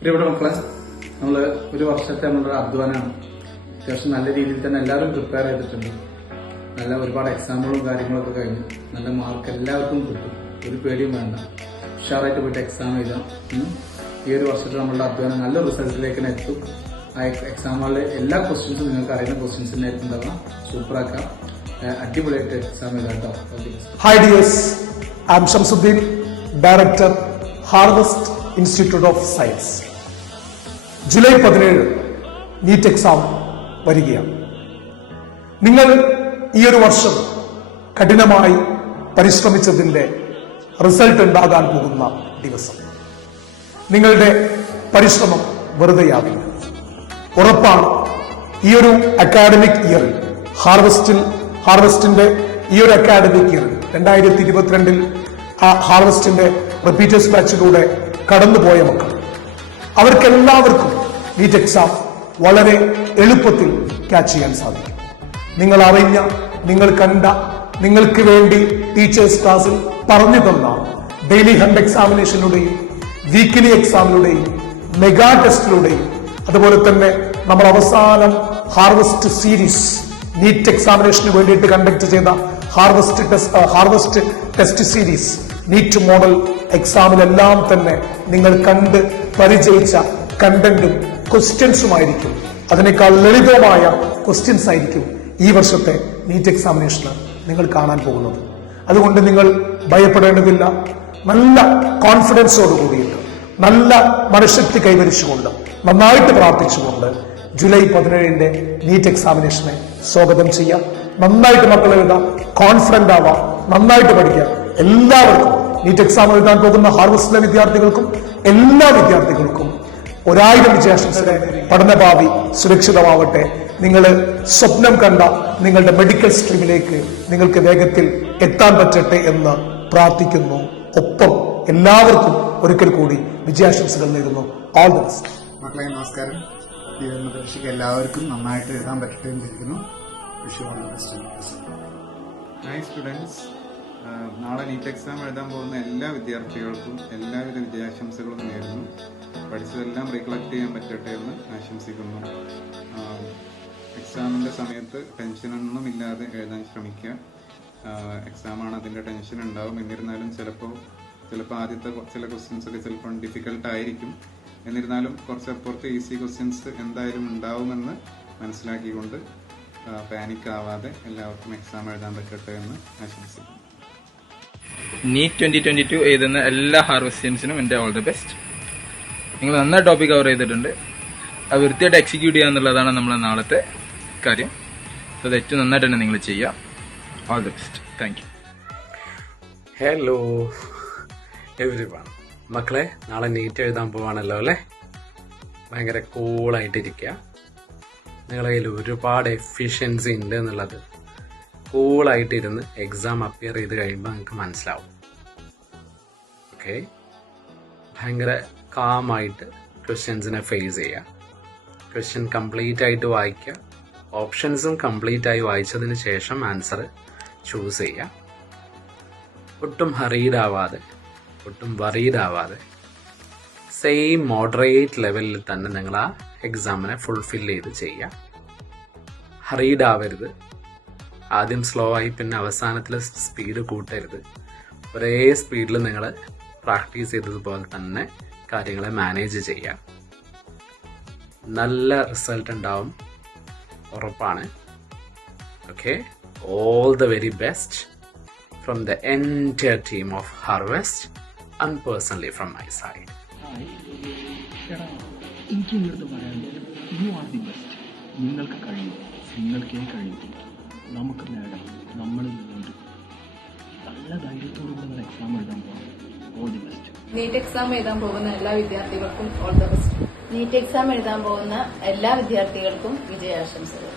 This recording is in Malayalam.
പ്രിയപ്പെട്ട മക്കളെ, നമ്മള് ഒരു വർഷത്തെ നമ്മളുടെ അധ്വാനമാണ്. അത്യാവശ്യം നല്ല രീതിയിൽ തന്നെ എല്ലാവരും പ്രിപ്പയർ ചെയ്തിട്ടുണ്ട്. നല്ല ഒരുപാട് എക്സാമുകളും കാര്യങ്ങളൊക്കെ കഴിഞ്ഞു. നല്ല മാർക്ക് എല്ലാവർക്കും കിട്ടും. ഒരു പേടിയും വേണ്ട. ഉഷാറായിട്ട് പോയിട്ട് എക്സാം എഴുതാം. ഈ ഒരു വർഷത്തെ നമ്മളുടെ അധ്വാനം നല്ല റിസൾട്ടിലേക്ക് തന്നെ എത്തും. ആ എക്സാമുകളിലെ എല്ലാ ക്വസ്റ്റ്യൻസും നിങ്ങൾക്ക് അറിയുന്ന ക്വസ്റ്റ്യൻസ് തന്നെയായിരിക്കും ഉണ്ടാവാം. സൂപ്പറാക്കാം. അടിപൊളിയായിട്ട് എക്സാം എഴുതാം കേട്ടോ. Hi dears, I'm Shamsuddin, director, Harvest Institute of Science. July 17 NEET exam വരികയാണ്. നിങ്ങൾ ഈ ഒരു വർഷം കഠിനമായി പരിശ്രമിച്ചതിന്റെ റിസൾട്ട് ഉണ്ടാകാൻ പോകുന്ന ദിവസം. നിങ്ങളുടെ പരിശ്രമം വെറുതെയാവില്ല. ഉറപ്പാണ്. ഈ ഒരു അക്കാഡമിക് ഇയറിൽ ഹാർവസ്റ്റിന്റെ ഈ ഒരു അക്കാഡമിക് ഇയറിൽ 2022 ഹാർവസ്റ്റിന്റെ റിപ്പീറ്റേഴ്സ് ബാച്ചിലൂടെ കടന്നുപോയ മക്കൾ, അവർക്കെല്ലാവർക്കും നീറ്റ് എക്സാം വളരെ എളുപ്പത്തിൽ ക്യാച്ച് ചെയ്യാൻ സാധിക്കും. നിങ്ങൾ അറിഞ്ഞ, നിങ്ങൾ കണ്ട, നിങ്ങൾക്ക് വേണ്ടി ടീച്ചേഴ്സ് ക്ലാസ്സിൽ പറഞ്ഞു തന്ന ഡെയിലി 100 എക്സാമിനേഷനിലൂടെയും വീക്കിലി എക്സാമിലൂടെയും മെഗാ ടെസ്റ്റിലൂടെയും അതുപോലെ തന്നെ നമ്മൾ അവസാനം ഹാർവസ്റ്റ് സീരീസ് നീറ്റ് എക്സാമിനേഷന് വേണ്ടിയിട്ട് കണ്ടക്ട് ചെയ്ത harvest test series NEET model എക്സാമിലെല്ലാം തന്നെ നിങ്ങൾ കണ്ട് പരിചയിച്ച കണ്ടന്റും ക്വസ്റ്റ്യൻസുമായിരിക്കും. അതിനേക്കാൾ ലളിതമായ ക്വസ്റ്റ്യൻസ് ആയിരിക്കും ഈ വർഷത്തെ നീറ്റ് എക്സാമിനേഷന് നിങ്ങൾ കാണാൻ പോകുന്നത്. അതുകൊണ്ട് നിങ്ങൾ ഭയപ്പെടേണ്ടതില്ല. നല്ല കോൺഫിഡൻസോട് കൂടിയിട്ട്, നല്ല മനഃശക്തി കൈവരിച്ചുകൊണ്ട്, നന്നായിട്ട് പ്രാർത്ഥിച്ചുകൊണ്ട് ജൂലൈ 17 നീറ്റ് എക്സാമിനേഷനെ സ്വാഗതം ചെയ്യാം. നന്നായിട്ട് മക്കൾ എഴുതാം, കോൺഫിഡന്റ് ആവാം, നന്നായിട്ട് പഠിക്കാം. എല്ലാവർക്കും നീറ്റ് എക്സാം എഴുതാൻ പോകുന്ന ഹാർവസ്റ്റിലെ വിദ്യാർത്ഥികൾക്കും എല്ലാ വിദ്യാർത്ഥികൾക്കും 1000 വിജയാശംസകൾ. പഠനഭാവി സുരക്ഷിതമാവട്ടെ. നിങ്ങൾ സ്വപ്നം കണ്ട നിങ്ങളുടെ മെഡിക്കൽ സ്ട്രീമിലേക്ക് നിങ്ങൾക്ക് വേഗത്തിൽ എത്താൻ പറ്റട്ടെ എന്ന് പ്രാർത്ഥിക്കുന്നു. ഒപ്പം എല്ലാവർക്കും ഒരിക്കൽ കൂടി വിജയാശംസകൾ നേരുന്നു. All the best. മക്കളെ നമസ്കാരം. പരീക്ഷയ്ക്ക് എല്ലാവർക്കും നന്നായിട്ട് എഴുതാൻ പറ്റട്ടെ എന്ന് ഇരിക്കുന്നു. ഹായ് സ്റ്റുഡൻസ്, നാളെ നീറ്റ് എക്സാം എഴുതാൻ പോകുന്ന എല്ലാ വിദ്യാർത്ഥികൾക്കും എല്ലാവിധ വിജയാശംസകളും നേരുന്നു. പഠിച്ചതെല്ലാം റീകളക്ട് ചെയ്യാൻ പറ്റട്ടെ എന്ന് ആശംസിക്കുന്നു. എക്സാമിൻ്റെ സമയത്ത് ടെൻഷനൊന്നും ഇല്ലാതെ എഴുതാൻ ശ്രമിക്കുക. എക്സാമാണ്, അതിൻ്റെ ടെൻഷൻ ഉണ്ടാവും. എന്നിരുന്നാലും ചിലപ്പോൾ ആദ്യത്തെ ചില ക്വസ്റ്റ്യൻസ് ഒക്കെ ചിലപ്പോൾ ഡിഫിക്കൽട്ടായിരിക്കും. എന്നിരുന്നാലും കുറച്ചപ്പുറത്ത് ഈസി ക്വസ്റ്റ്യൻസ് എന്തായാലും ഉണ്ടാവുമെന്ന് മനസ്സിലാക്കിക്കൊണ്ട് പാനിക് ആവാതെ എല്ലാവർക്കും എക്സാം എഴുതാൻ പറ്റട്ടെ എന്ന് ആശംസിക്കുന്നു. നീറ്റ് 2022 എഴുതുന്ന എല്ലാ ഹാർവസ്റ്റിയൻസിനും എൻ്റെ ഓൾ ദി ബെസ്റ്റ്. നിങ്ങൾ നന്നായി ടോപ്പിക് കവർ ചെയ്തിട്ടുണ്ട്. അത് വൃത്തിയായിട്ട് എക്സിക്യൂട്ട് ചെയ്യുക എന്നുള്ളതാണ് നമ്മളെ നാളത്തെ കാര്യം. അത് ഏറ്റവും നന്നായിട്ട് തന്നെ നിങ്ങൾ ചെയ്യുക. All the best. Thank you. Hello everyone. മക്കളെ, നാളെ നീറ്റ് എഴുതാൻ പോവാണല്ലോ അല്ലേ? ഭയങ്കര കൂളായിട്ടിരിക്കുക. നിങ്ങളുടെ കയ്യിൽ ഒരുപാട് എഫിഷ്യൻസി ഉണ്ട് എന്നുള്ളത് കൂളായിട്ടിരുന്ന് എക്സാം അപ്പിയർ ചെയ്ത് കഴിയുമ്പോൾ നിങ്ങൾക്ക് മനസ്സിലാവും. ഓക്കെ, ഭയങ്കര കാമായിട്ട് ക്വസ്റ്റ്യൻസിനെ ഫേസ് ചെയ്യുക. ക്വസ്റ്റ്യൻ കംപ്ലീറ്റ് ആയിട്ട് വായിക്കുക. ഓപ്ഷൻസും കംപ്ലീറ്റ് ആയി വായിച്ചതിന് ശേഷം ആൻസർ ചൂസ് ചെയ്യുക. ഒട്ടും ഹറീഡ് ആവാതെ, ഒട്ടും വറീഡ് ആവാതെ സെയിം മോഡറേറ്റ് ലെവലിൽ തന്നെ നിങ്ങൾ ആ എക്സാമിനെ ഫുൾഫിൽ ചെയ്ത് ചെയ്യുക. ഹറീഡ് ആവരുത്. ആദ്യം സ്ലോ ആയി പിന്നെ അവസാനത്തിൽ സ്പീഡ് കൂട്ടരുത്. ഒരേ സ്പീഡിൽ നിങ്ങൾ പ്രാക്ടീസ് ചെയ്തതുപോലെ തന്നെ കാര്യങ്ങളെ മാനേജ് ചെയ്യുക. നല്ല റിസൾട്ട് ഉണ്ടാവും, ഉറപ്പാണ്. Okay, all the very best from the entire team of harvest and personally from my side. എനിക്ക് ഇങ്ങോട്ട് പറയാനുള്ളത്, യു ആർ ദി ബെസ്റ്റ്. നിങ്ങൾക്ക് കഴിയും, നിങ്ങൾക്കേ കഴിയും. നമുക്ക് നേടാം. നമ്മളിൽ നിന്നുണ്ട്. നല്ല ധൈര്യത്തോടു കൂടി എക്സാം എഴുതാൻ പോകാം. All the best. NEET exam എഴുതാൻ പോകുന്ന എല്ലാ വിദ്യാർത്ഥികൾക്കും all the best. NEET exam എഴുതാൻ പോകുന്ന എല്ലാ വിദ്യാർത്ഥികൾക്കും വിജയാശംസകൾ.